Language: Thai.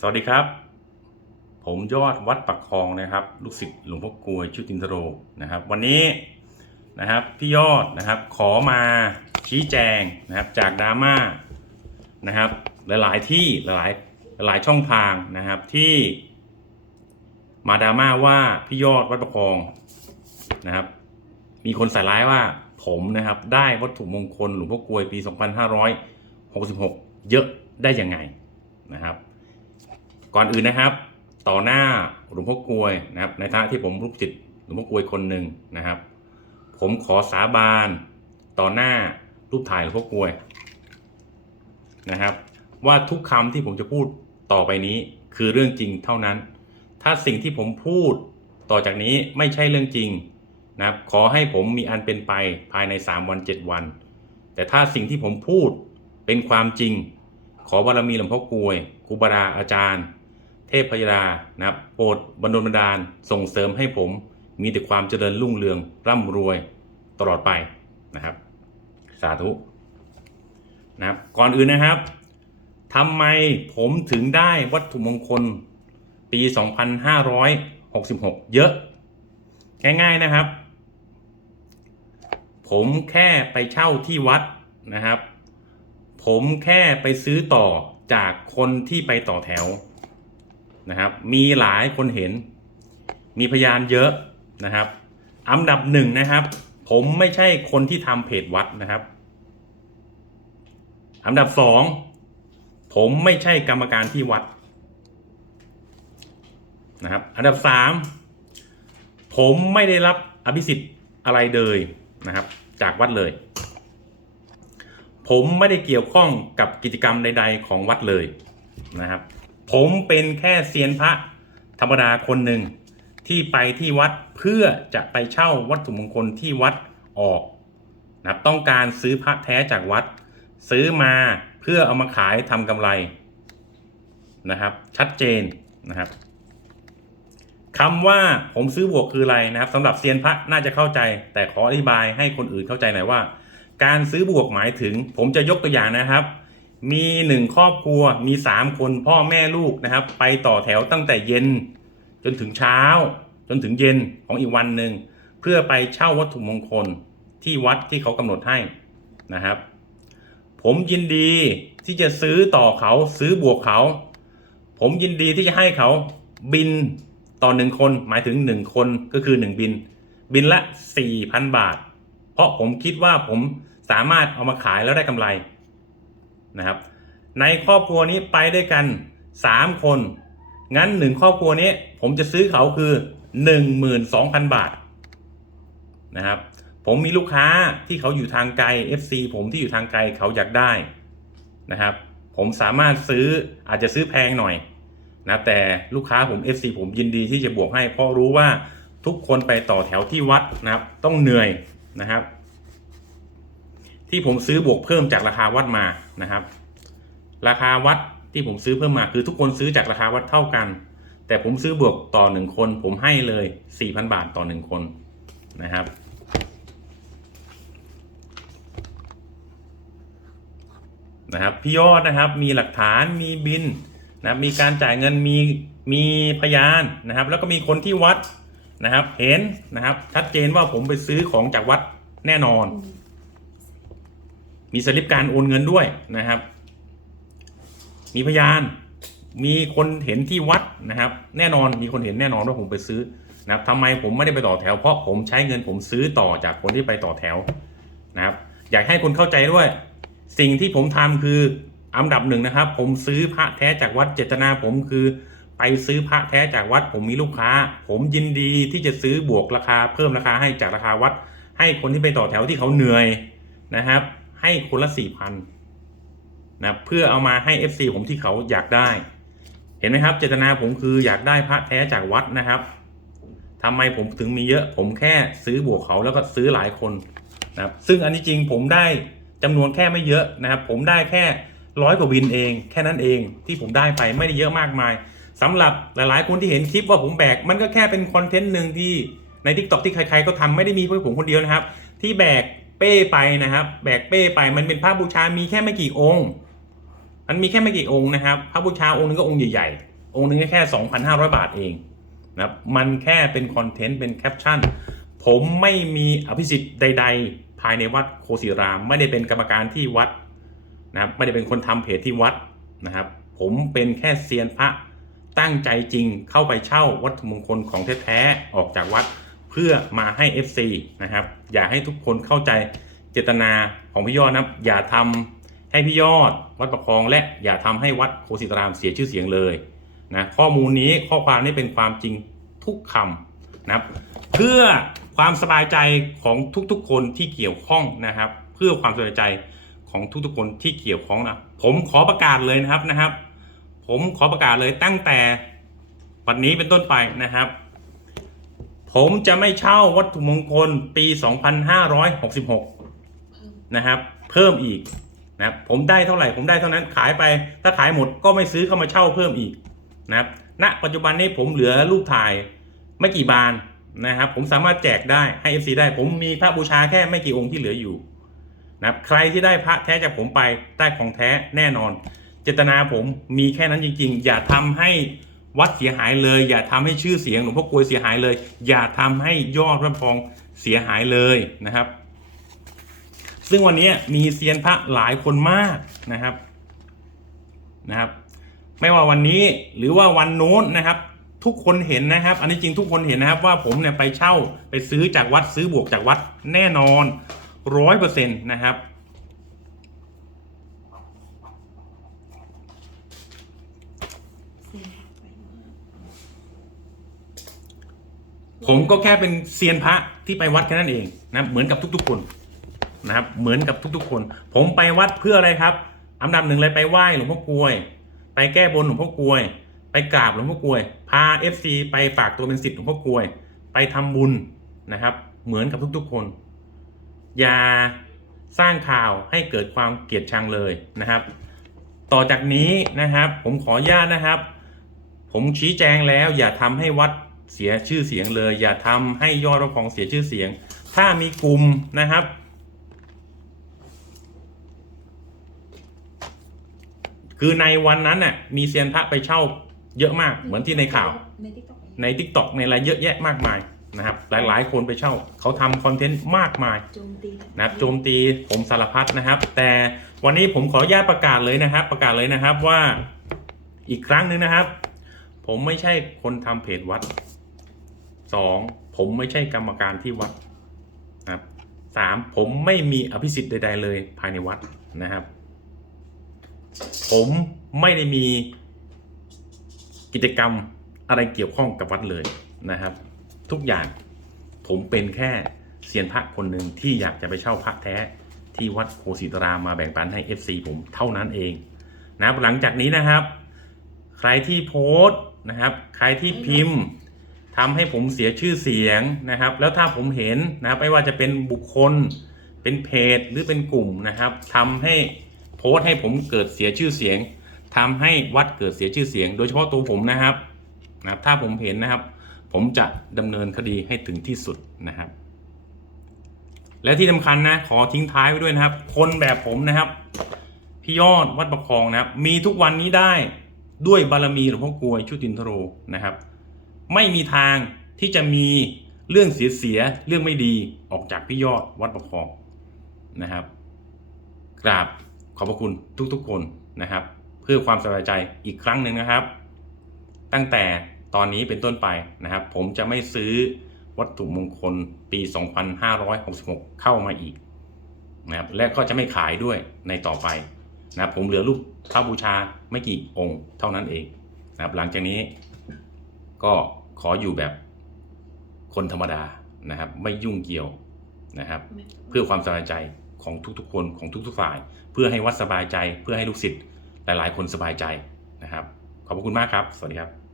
สวัสดีครับ ผมยอดวัดปักคลองนะครับ ลูกศิษย์หลวงพ่อกลวยชุตินทโรนะครับ วันนี้นะครับพี่ยอดนะครับขอมาชี้แจงนะครับจากดราม่านะครับ หลายๆที่หลายๆหลายช่องทางนะครับที่มาดราม่าว่าพี่ยอดวัดประคองนะครับ มีคนใส่ร้ายว่าผมนะครับได้วัตถุมงคลหลวงพ่อกลวยปี 2566 เยอะได้ยังไงนะครับ ก่อนอื่นนะครับ ต่อหน้าหลวงพ่อกลวยนะครับ ในฐานะที่ผมลูกศิษย์หลวงพ่อกลวยคนหนึ่งนะครับ ผมขอสาบานต่อหน้ารูปถ่ายหลวงพ่อกลวยนะครับ ว่าทุกคำที่ผมจะพูดต่อไปนี้คือเรื่องจริงเท่านั้น ถ้าสิ่งที่ผมพูดต่อจากนี้ไม่ใช่เรื่องจริงนะครับ ขอให้ผมมีอันเป็นไปภายใน 3 วัน 7 วัน แต่ถ้าสิ่งที่ผมพูดเป็นความจริง ขอบารมีหลวงพ่อกลวยครูบาราอาจารย์ เทพพยดานะครับโปรดบรรดลบันดาลส่งเสริมให้ผมมีแต่ความเจริญรุ่งเรืองร่ำรวยตลอดไปนะครับ สาธุนะครับก่อนอื่นนะครับทำไมผมถึงได้วัตถุมงคลปี 2566 เยอะ ง่ายๆนะครับ ผมแค่ไปเช่าที่วัดนะครับ ผมแค่ไปซื้อต่อจากคนที่ไปต่อแถว นะครับ มีหลายคนเห็น มีพยานเยอะนะครับอันดับหนึ่งนะครับ ผมไม่ใช่คนที่ทำเพจวัดนะครับอันดับสองผมไม่ใช่กรรมการที่วัดนะครับ อันดับสามผมไม่ได้รับอภิสิทธิ์อะไรเลยนะครับ จากวัดเลย ผมไม่ได้เกี่ยวข้องกับกิจกรรมใด ๆ ของวัดเลยนะครับ ผมเป็นแค่เซียนพระธรรมดาคนหนึ่งที่ไปที่วัดเพื่อจะไปเช่าวัตถุมงคลที่วัดออกนะครับต้องการซื้อพระแท้จากวัด ซื้อมาเพื่อเอามาขายทำกำไรนะครับ ชัดเจนนะครับคำว่าผมซื้อบวกคืออะไรนะครับสำหรับเซียนพระน่าจะเข้าใจ แต่ขออธิบายให้คนอื่นเข้าใจหน่อยว่า การซื้อบวกหมายถึง ผมจะยกตัวอย่างนะครับ มีหนึ่งครอบครัวมีสามคนพ่อแม่ลูกนะครับ ไปต่อแถวตั้งแต่เย็น จนถึงเช้า จนถึงเย็นของอีกวันหนึ่งเพื่อไปเช่าวัตถุมงคลที่วัดที่เขากำหนดให้นะครับ ผมยินดีที่จะซื้อต่อเขาซื้อบวกเขา ผมยินดีที่จะให้เขาบินต่อหนึ่งคนหมายถึงหนึ่งคนก็คือหนึ่งบิน บินละสี่พันบาท เพราะผมคิดว่าผมสามารถเอามาขายแล้วได้กำไร นะครับ ในครอบครัวนี้ไปด้วยกันสามคน งั้นหนึ่งครอบครัวนี้ผมจะซื้อเขาคือหนึ่งหมื่นสองพันบาทนะครับผมมีลูกค้าที่เขาอยู่ทางไกล FC ผมที่อยู่ทางไกลเขาอยากได้นะครับ ผมสามารถซื้ออาจจะซื้อแพงหน่อยนะแต่ลูกค้าผม FC ผมยินดีที่จะบวกให้ เพราะรู้ว่าทุกคนไปต่อแถวที่วัดนะครับ ต้องเหนื่อยนะครับ ที่ผมซื้อบวกเพิ่มจากราคาวัดมานะครับ ราคาวัดที่ผมซื้อเพิ่มมาคือทุกคนซื้อจากราคาวัดเท่ากัน แต่ผมซื้อบวกต่อหนึ่งคน ผมให้เลย4,000บาทต่อหนึ่งคนนะครับนะครับพี่ยอดนะครับมีหลักฐานมีบินนะมีการจ่ายเงินมีมีพยานนะครับ แล้วก็มีคนที่วัดนะครับ เห็นนะครับชัดเจนว่าผมไปซื้อของจากวัดแน่นอน มีสลิปการโอนเงินด้วยนะครับ มีพยาน มีคนเห็นที่วัดนะครับ แน่นอนมีคนเห็นแน่นอนว่าผมไปซื้อนะครับทำไมผมไม่ได้ไปต่อแถว เพราะผมใช้เงินผมซื้อต่อจากคนที่ไปต่อแถวนะครับ อยากให้คนเข้าใจด้วย สิ่งที่ผมทำคืออันดับหนึ่งนะครับ ผมซื้อพระแท้จากวัดเจตนาผมคือ ไปซื้อพระแท้จากวัด ผมมีลูกค้า ผมยินดีที่จะซื้อบวกราคาเพิ่มราคาให้จากราคาวัด ให้คนที่ไปต่อแถวที่เขาเหนื่อยนะครับ ให้คนละสี่พันนะเพื่อเอามาให้ FC ผมที่เขาอยากได้ เห็นไหมครับ เจตนาผมคืออยากได้พระแท้จากวัดนะครับทำไมผมถึงมีเยอะ ผมแค่ซื้อบวกเขาแล้วก็ซื้อหลายคนนะครับซึ่งอันนี้จริงผมได้จำนวนแค่ไม่เยอะนะครับ ผมได้แค่ร้อยกว่าวินเอง แค่นั้นเองที่ผมได้ไปไม่ได้เยอะมากมายสำหรับหลายๆ คนที่เห็นคลิปว่าผมแบก มันก็แค่เป็นคอนเทนต์หนึ่งที่ในทิกตอกที่ใครๆก็ทำไม่ได้มีเพื่อผมคนเดียวนะครับ ที่แบก เป้ไปนะครับ แบกเป้ไปมันเป็นภาพบูชา มีแค่ไม่กี่องค์ มันมีแค่ไม่กี่องค์นะครับ พระบูชาองค์นึงก็องค์ใหญ่ๆ องค์นึงก็แค่ 2,500 บาทเองนะครับ มันแค่เป็นคอนเทนต์เป็นแคปชั่น ผมไม่มีอภิสิทธิ์ใด ๆ ภายในวัดโคศิราม ไม่ได้เป็นกรรมการที่วัดนะครับ ไม่ได้เป็นคนทำเพจที่วัดนะครับ ผมเป็นแค่เซียนพระตั้งใจจริงเข้าไปเช่าวัตถุมงคลของแท้ๆออกจากวัด พื่อมาให้ FC นะครับ อยากให้ทุกคนเข้าใจเจตนาของพี่ยอดนะครับ อย่าทำให้พี่ยอดวัดประคอง และอย่าทำให้วัดโคสิตรามเสียชื่อเสียงเลยนะข้อมูลนี้ข้อความนี้เป็นความจริงทุกคำนะครับ เพื่อความสบายใจของทุกๆคนที่เกี่ยวข้องนะครับ เพื่อความสบายใจของทุกๆคนที่เกี่ยวข้องนะผมขอประกาศเลยนะครับนะครับ ผมขอประกาศเลยตั้งแต่วันนี้เป็นต้นไปนะครับ ผมจะไม่เช่าวัตถุมงคลปี 2566 นะครับ เพิ่มอีกนะครับผมได้เท่าไหร่ผมได้เท่านั้นขายไป ถ้าขายหมดก็ไม่ซื้อเข้ามาเช่าเพิ่มอีกนะครับณปัจจุบันนี้ผมเหลือรูปถ่ายไม่กี่บานนะครับ ผมสามารถแจกได้ให้ FC ได้ ผมมีพระบูชาแค่ไม่กี่องค์ที่เหลืออยู่นะครับใครที่ได้พระแท้จากผมไปได้ของแท้แน่นอน เจตนาผมมีแค่นั้นจริง ๆ อย่าทำให้ วัดเสียหายเลย อย่าทำให้ชื่อเสียงหลวงพ่อกลวยเสียหายเลย อย่าทำให้ยอดพระพองเสียหายเลยนะครับ ซึ่งวันนี้มีเซียนพระหลายคนมากนะครับนะครับ ไม่ว่าวันนี้หรือว่าวันโน้นนะครับทุกคนเห็นนะครับ อันนี้จริงทุกคนเห็นนะครับว่าผมเนี่ยไปเช่าไปซื้อจากวัดซื้อบวกจากวัดแน่นอนร้อยเปอร์เซ็นต์นะครับ ผมก็แค่เป็นเซียนพระที่ไปวัดแค่นั้นเองนะเหมือนกับทุกๆคนนะครับเหมือนกับทุกๆคน ผมไปวัดเพื่ออะไรครับอันดับหนึ่งเลยไปไหว้หลวงพ่อกลวย ไปแก้บนหลวงพ่อกลวย ไปกราบหลวงพ่อกลวย พา FC ไปฝากตัวเป็นศิษย์หลวงพ่อกลวย ไปทำบุญนะครับ เหมือนกับทุกๆคน อย่าสร้างข่าวให้เกิดความเกลียดชังเลยนะครับ ต่อจากนี้นะครับ ผมขออนุญาตนะครับ ผมชี้แจงแล้วอย่าทำให้วัด เสียชื่อเสียงเลย อย่าทำให้ยอดเราของเสียชื่อเสียง ถ้ามีกลุ่มนะครับ คือในวันนั้นน่ะมีเซียนพระไปเช่าเยอะมากเหมือนที่ในข่าวในทิกตอกใน t ิ k t o k ในอะไรเยอะแยะมากมายนะครับ หลายๆ คนไปเช่าเขาทำคอนเทนต์มากมายโจมตีนะครับโจมตีผมสารพัดนะครับ แต่วันนี้ผมขออนุญาตประกาศเลยนะครับ ประกาศเลยนะครับว่าอีกครั้งหนึ่งนะครับ ผมไม่ใช่คนทำเพจวัด สองผมไม่ใช่กรรมการที่วัดนะครับสามผมไม่มีอภิสิทธิ์ใด ๆ เลยภายในวัดนะครับ ผมไม่ได้มีกิจกรรมอะไรเกี่ยวข้องกับวัดเลยนะครับ ทุกอย่างผมเป็นแค่เซียนพระคนหนึ่งที่อยากจะไปเช่าพระแท้ที่วัดโคสิตรามมาแบ่งปันให้ FC ผมเท่านั้นเองนะครับหลังจากนี้นะครับ ใครที่โพสต์นะครับ ใครที่พิมพ์ ทำให้ผมเสียชื่อเสียงนะครับ แล้วถ้าผมเห็นนะครับไม่ว่าจะเป็นบุคคล เป็นเพจหรือเป็นกลุ่มนะครับทำให้โพสต์ให้ผมเกิดเสียชื่อเสียงทำให้วัดเกิดเสียชื่อเสียง โดยเฉพาะตัวผมนะครับนะครับ ถ้าผมเห็นนะครับ ผมจะดำเนินคดีให้ถึงที่สุดนะครับ และที่สำคัญนะขอทิ้งท้ายไว้ด้วยนะครับ คนแบบผมนะครับพี่ยอดวัดประคองนะครับ มีทุกวันนี้ได้ด้วยบารมีหลวงพ่อกลวยชุตินทโรนะครับ ไม่มีทางที่จะมีเรื่องเสียๆเรื่องไม่ดีออกจากพี่ยอดวัดประคองนะครับ กราบขอบพระคุณทุกๆคนนะครับ เพื่อความสบายใจอีกครั้งหนึ่งนะครับ ตั้งแต่ตอนนี้เป็นต้นไปนะครับ ผมจะไม่ซื้อวัตถุมงคลปี 2566 เข้ามาอีกนะครับและก็จะไม่ขายด้วยในต่อไปนะครับผมเหลือรูปพระบูชาไม่กี่องค์เท่านั้นเองนะครับหลังจากนี้ ก็ขออยู่แบบคนธรรมดานะครับ ไม่ยุ่งเกี่ยวนะครับ เพื่อความสบายใจของทุกๆคนของทุกๆฝ่าย เพื่อให้วัดสบายใจ เพื่อให้ลูกศิษย์หลายๆ คนสบายใจนะครับ ขอบพระคุณมากครับ สวัสดีครับ